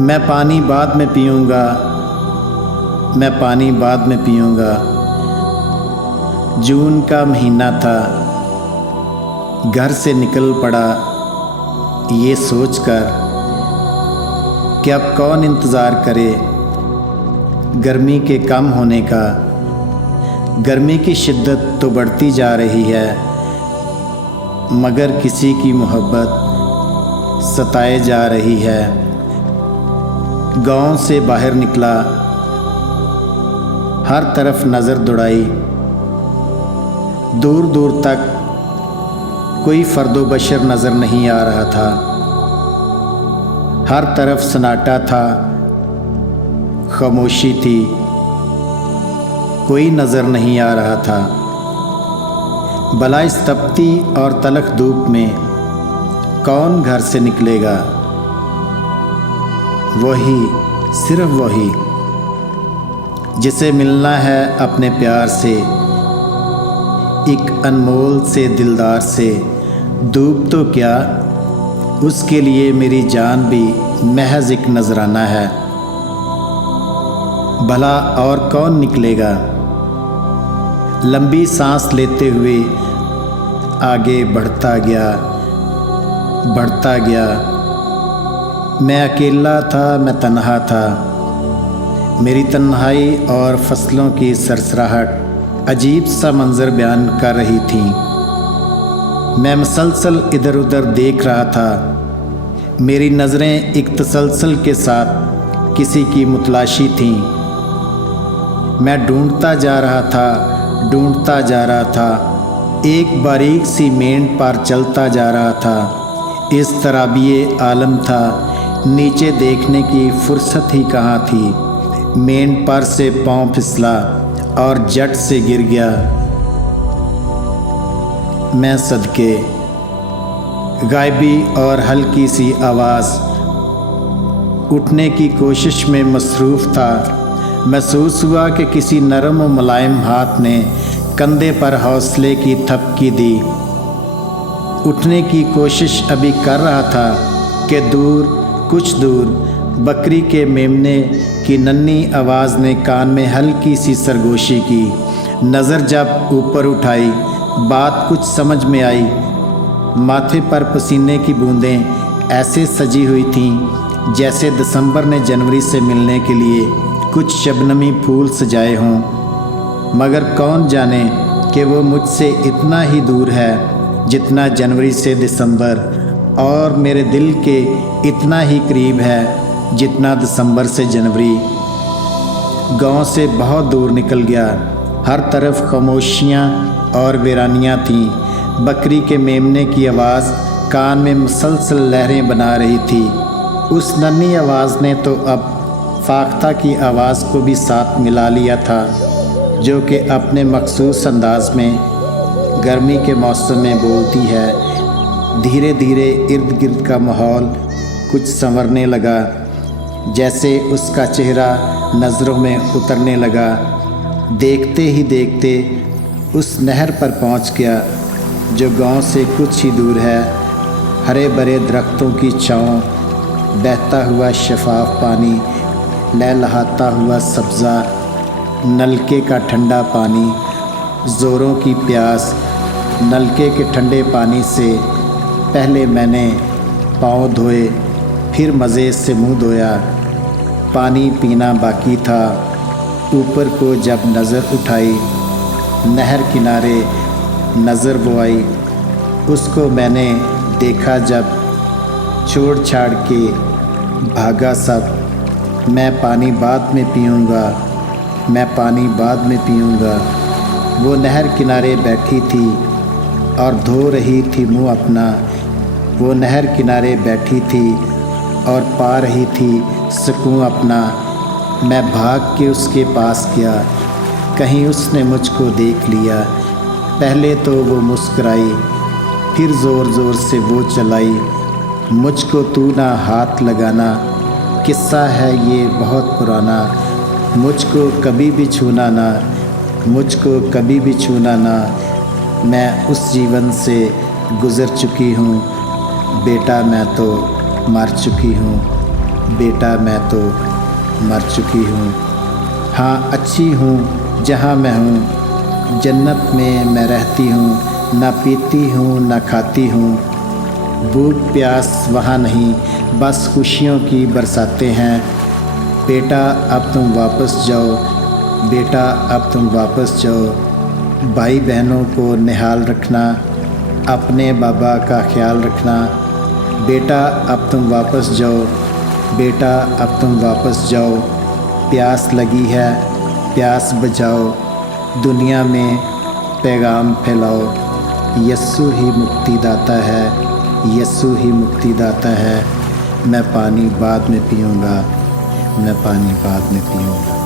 मैं पानी बाद में पीऊँगा, मैं पानी बाद में पीऊँगा। जून का महीना था, घर से निकल पड़ा ये सोचकर कि अब कौन इंतज़ार करे गर्मी के कम होने का। गर्मी की शिद्दत तो बढ़ती जा रही है, मगर किसी की मोहब्बत सताए जा रही है। गांव से बाहर निकला, हर तरफ नज़र दौड़ाई, दूर दूर तक कोई फर्दो बशर नज़र नहीं आ रहा था। हर तरफ सन्नाटा था, खामोशी थी, कोई नज़र नहीं आ रहा था। भला इस तपती और तलख धूप में कौन घर से निकलेगा? वही, सिर्फ वही जिसे मिलना है अपने प्यार से, एक अनमोल से दिलदार से। धूप तो क्या, उसके लिए मेरी जान भी महज एक नजराना है। भला और कौन निकलेगा? लंबी सांस लेते हुए आगे बढ़ता गया, बढ़ता गया। मैं अकेला था, मैं तन्हा था। मेरी तन्हाई और फसलों की सरसराहट अजीब सा मंज़र बयान कर रही थी। मैं मुसलसल इधर उधर देख रहा था। मेरी नज़रें एक तसलसल के साथ किसी की मुतलाशी थीं। मैं ढूंढता जा रहा था, ढूंढता जा रहा था, एक बारीक सी मेंढ पर चलता जा रहा था। इस तराबिये आलम था, नीचे देखने की फुर्सत ही कहाँ थी। मेंढ पर से पाँव फिसला और जट से गिर गया। मैं सदके, गायबी और हल्की सी आवाज़, उठने की कोशिश में मसरूफ़ था। महसूस हुआ कि किसी नरम और मुलायम हाथ ने कंधे पर हौसले की थपकी दी। उठने की कोशिश अभी कर रहा था कि दूर, कुछ दूर बकरी के मेमने की नन्ही आवाज़ ने कान में हल्की सी सरगोशी की। नज़र जब ऊपर उठाई, बात कुछ समझ में आई। माथे पर पसीने की बूंदें ऐसे सजी हुई थीं जैसे दिसंबर ने जनवरी से मिलने के लिए कुछ शबनमी फूल सजाए हों। मगर कौन जाने कि वो मुझसे इतना ही दूर है जितना जनवरी से दिसंबर, और मेरे दिल के इतना ही करीब है जितना दिसंबर से जनवरी। गांव से बहुत दूर निकल गया। हर तरफ खामोशियाँ और वीरानियाँ थीं। बकरी के मेमने की आवाज़ कान में मुसलसल लहरें बना रही थी। उस नन्ही आवाज़ ने तो अब फाख्ता की आवाज़ को भी साथ मिला लिया था, जो कि अपने मखसूस अंदाज में गर्मी के मौसम में बोलती है। धीरे धीरे इर्द गिर्द का माहौल कुछ संवरने लगा, जैसे उसका चेहरा नज़रों में उतरने लगा। देखते ही देखते उस नहर पर पहुंच गया जो गांव से कुछ ही दूर है। हरे भरे दरख्तों की छाँव, बहता हुआ शफाफ पानी, लहलहाता हुआ सब्ज़ा, नलके का ठंडा पानी, ज़ोरों की प्यास। नलके के ठंडे पानी से पहले मैंने पाँव धोए, फिर मज़े से मुंह धोया। पानी पीना बाकी था। ऊपर को जब नज़र उठाई, नहर किनारे नज़र बुआई, उसको मैंने देखा जब छोड़ छाड़ के भागा सब। मैं पानी बाद में पीऊँगा, मैं पानी बाद में पीऊँगा। वो नहर किनारे बैठी थी और धो रही थी मुँह अपना। वो नहर किनारे बैठी थी और पा रही थी सुकून अपना। मैं भाग के उसके पास गया, कहीं उसने मुझको देख लिया। पहले तो वो मुस्कुराई, फिर ज़ोर ज़ोर से वो चलाई, मुझको तू ना हाथ लगाना, किस्सा है ये बहुत पुराना। मुझको कभी भी छूना ना, मुझको कभी भी छूना ना। मैं उस जीवन से गुज़र चुकी हूँ बेटा, मैं तो मर चुकी हूँ। बेटा मैं तो मर चुकी हूँ। हाँ अच्छी हूँ जहाँ मैं हूँ, जन्नत में मैं रहती हूँ, ना पीती हूँ ना खाती हूँ। भूख प्यास वहाँ नहीं, बस खुशियों की बरसातें हैं। बेटा अब तुम वापस जाओ, बेटा अब तुम वापस जाओ। भाई बहनों को निहाल रखना, अपने बाबा का ख्याल रखना। बेटा अब तुम वापस जाओ, बेटा अब तुम वापस जाओ। प्यास लगी है प्यास बुझाओ, दुनिया में पैगाम फैलाओ। यस्सु ही मुक्तिदाता है, यस्सु ही मुक्तिदाता है। मैं पानी बाद में पीऊँगा, मैं पानी बाद में पीऊँगा।